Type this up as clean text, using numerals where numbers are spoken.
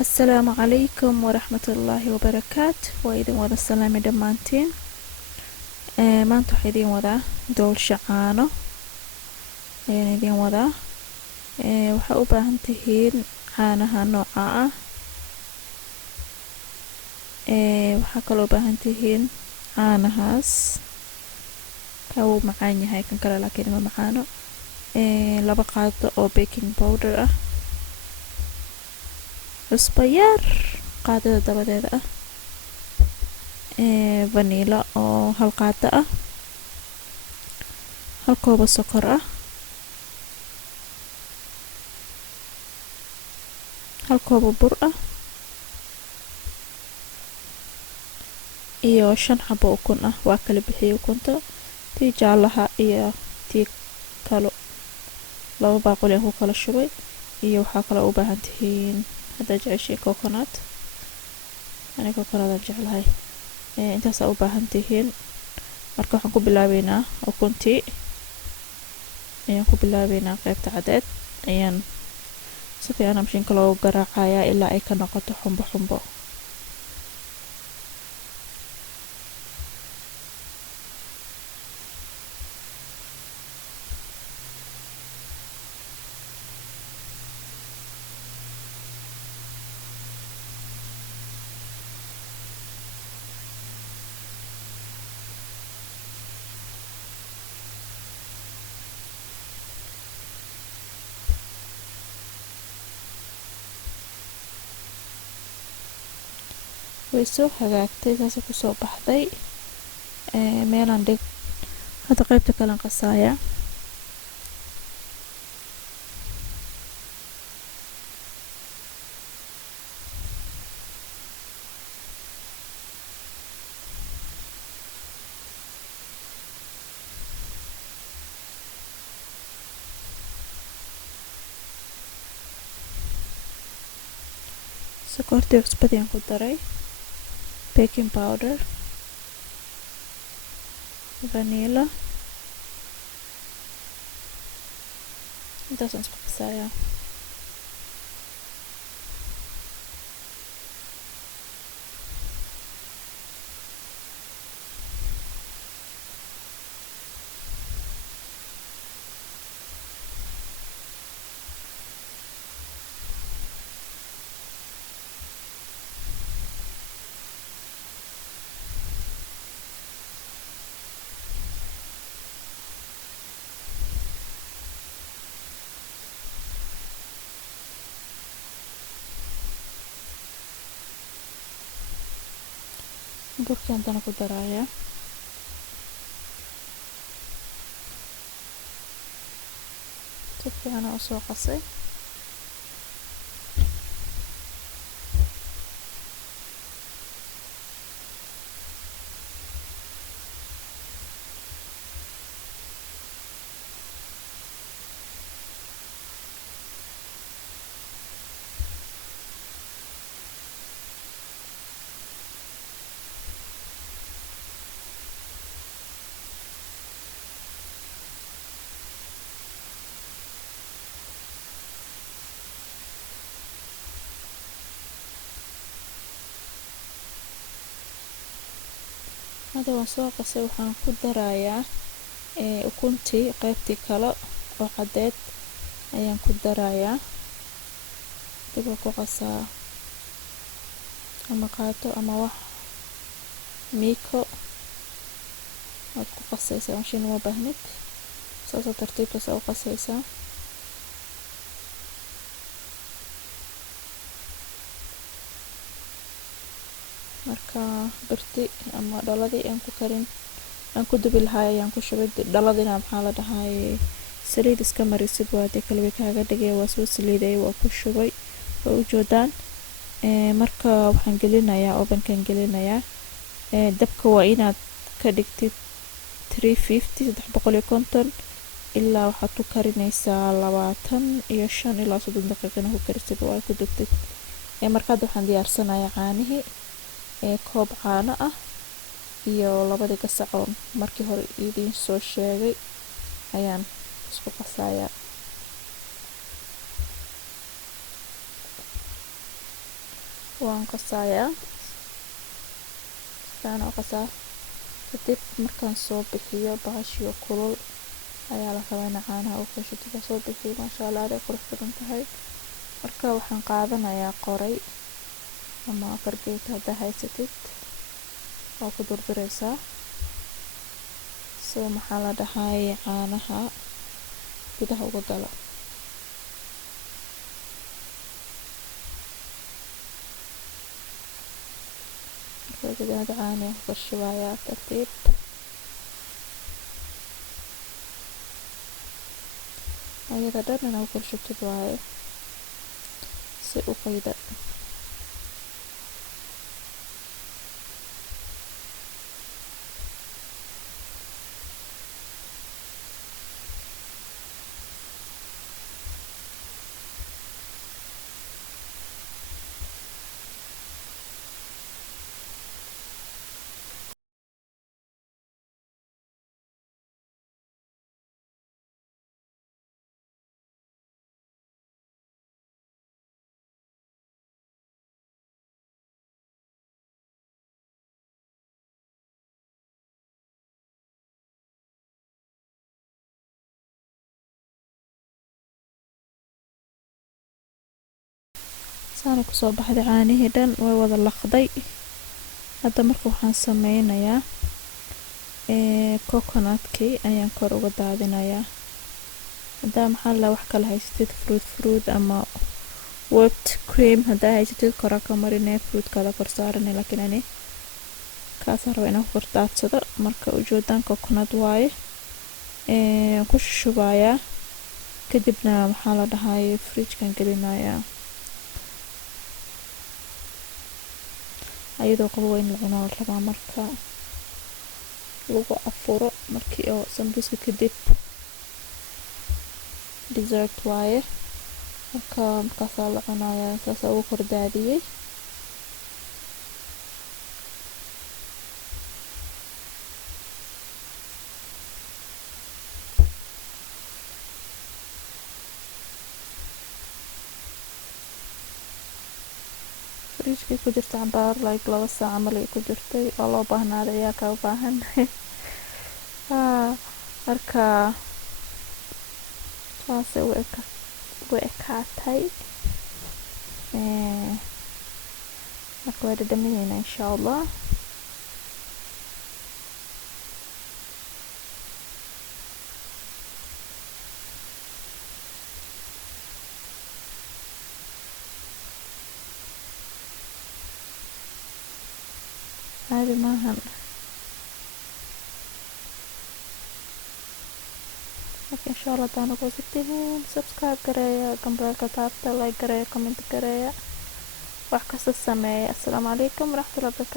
السلام عليكم ورحمة الله وبركاته وإذن وذا السلام دمانتين maanta waxaa idiin wadaa doolsha caano ayaan idiin wadaa waxaa u baahan tihiin caanaha nooca ah waxaa kaloo u baahan tihiin caanahaas ka uu macaan yahay kan kale laakiin ma macaano 2 qaado oo baking powder ah cusbo yar qaadada dabadeeda ah vanilla oo 1 qaado ah 1 koob oo sokor ah 1 koob oo bur ah iyo 5 xabo ukun ah waa kala bixiyay ukunta tii jaalaha iyo tii kale 2 baaquli aan ku kala shubay iyo waxaa kale u baahan tihiin hada jeceshay coconut aniga coconut jeclahay intaas u baahan tihiin marka waxaan ku bilaabeynaa ukuntii ayaan ku bilaabeynaa qaybta cadeed ayaan si fiican mashiinka loogu garaacayaa ilaa ay ka noqoto xumbo xumbo way soo hagaagtay saas ku soo baxday meelan dhig hada qaybta kale qasaaya sokortii cusbadii aan ku daray baking powder vanilla intaas aan isku qasayaa burkaan dana ku darayaa si fiican u soo qasay hada waan soo qasay waxaan ku darayaa ukuntii qaybtii kale oo cadeed ayaan ku darayaa dib ku qasaa ama qaato ama wax miko aad ku qasaysaa mashiin uma baahnid saas tartiibtaas u qasaysaa marka birti ama dhaladii aan ku karin aan ku dubi lahaay ayaan ku shubay dhaladina maxaa la dhahay saliid iska marisid waade kale kaaga dhigay waa soo saliiday waa ku shubay oo u joodaan marka waxaan gelinayaa ovenkan gelinayaa dabka waa inaad ka dhigtid 350 ilaa waxaad ku karinaysaa 25 ilaa 30 daqiiqo ku karisid oo ay ku dubtid markaad waxaan diyaarsanayaa caanihii koob caano ah iyo 2 gasacoon markii hore idin soo sheegay ayaan isku qasayaa waan qasayaa sifiican u qasaa kadib markaan soo bixiyo bahashiyo kulul ayaa la rabaa in caanaha u qashito ka soo bixiyo maasha allah aad ay qurux badan tahay marka waxaan qaadanayaa qoray ama fargeeto haddaa haysatid waa ku durdureysaa soo maxaa la dhahay caanaha gudaha uga galo gudaha caanaha ku shubayaa tartiib ayada dhan inaa u kala shubtid waaye si u qayda saana kusoo baxday caanihii dhan way wada laqday hadda marka waxaan sameynayaa coconut-kii ayaan kor uga daadinayaa haddaa maxaa la wax kala haysatid fruit ama whipped cream haddaa haysatid kora ka marinee fruitkada kor saarane laakiin ani kaasaan raba inaan ku kor daadsado marka ujeedaan coconut waaye ku shubayaa kadibna maxaa la dhahay fridge-kan gelinayaa ayadoo qabo in la cuno la rabaa marka lagu afuro markii oo sambuuska kadib dessert waaye markaasaa la cunayaa saasaa ugu kor daadiyey fridge-kii ku jirta cambaar like 2 saac camal ay ku jirtay oo loo baahnaaday ayaa ka baahan marka saasay u ekaatay marka waa dhadhaminaynaa insha allah caadi maahan marka insha allah hadaan ugu sitihiin subscribe gareeya gambeelka taabta like gareeya comment gareeya wax kasta sameeya assalaamu calaykum waraxmatullahi wabarakaatu